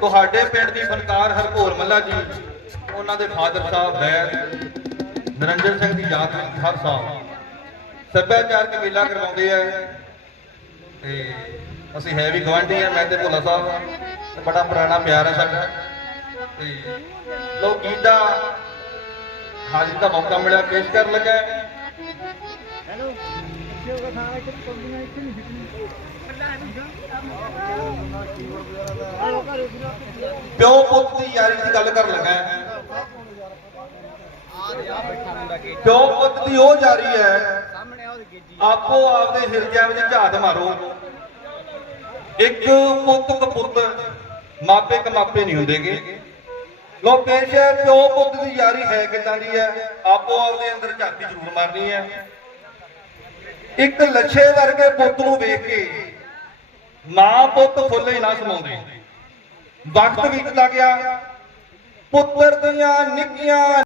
ਤੁਹਾਡੇ ਪਿੰਡ ਦੀ ਫਨਕਾਰ ਹਰਪੋਰ ਮੱਲਾ ਜੀ, ਉਹਨਾਂ ਦੇ ਫਾਦਰ ਸਾਹਿਬ ਵੈਦ ਨਰਿੰਦਰ ਸਿੰਘ ਦੀ ਯਾਦ ਵਿੱਚ ਹਰ ਸਾਲ ਸੱਭਿਆਚਾਰਕ ਮੇਲਾ ਕਰਵਾਉਂਦੇ ਆ। ਤੇ ਅਸੀਂ ਹੈ ਵੀ ਗਵਾਂਢੀ ਆ, ਮੈਂ ਤੇ ਭੋਲਾ ਸਾਹਿਬ ਤੇ ਬੜਾ ਪੁਰਾਣਾ ਪਿਆਰ ਹੈ ਸਾਡਾ। ਤੇ ਲੋਕ ਗੀਤ ਦਾ ਹਾਜ਼ਰ ਦਾ ਮੌਕਾ ਮਿਲਿਆ, ਪੇਸ਼ ਕਰਨ ਲੱਗਾ ਹੈ। ਪਿਓ ਪੁੱਤ ਦੀ ਯਾਰੀ ਦੀ ਗੱਲ ਕਰਨ ਲੱਗਾ ਪਿਓ ਪੁੱਤ ਦੀ ਉਹ ਯਾਰੀ ਹੈ, ਆਪੋ ਆਪਦੇ ਹਿਰਦਿਆਂ ਵਿੱਚ ਝਾਤ ਮਾਰੋ। ਇੱਕ ਪੁੱਤ ਕਪੁੱਤ ਮਾਪੇ ਕਮਾਪੇ ਨਹੀਂ ਹੁੰਦੇਗੇ। ਲੋ ਪੇਸ਼ ਹੈ, ਪਿਓ ਪੁੱਤ ਦੀ ਯਾਰੀ ਹੈ ਕਿਦਾਂ ਦੀ ਹੈ? ਆਪੋ ਆਪਦੇ ਅੰਦਰ ਝਾਤੀ ਜ਼ਰੂਰ ਮਾਰਨੀ ਹੈ। ਇੱਕ ਲੱਛੇ ਵਰਗੇ ਪੁੱਤ ਨੂੰ ਵੇਖ ਕੇ ਮਾਂ ਪੁੱਤ ਫੁੱਲੇ ਨਾ ਸਮਾਉਂਦੇ। ਵਕਤ ਬੀਤਦਾ ਗਿਆ। ਪੁੱਤਰ ਦੀਆਂ ਨਿੱਕੀਆਂ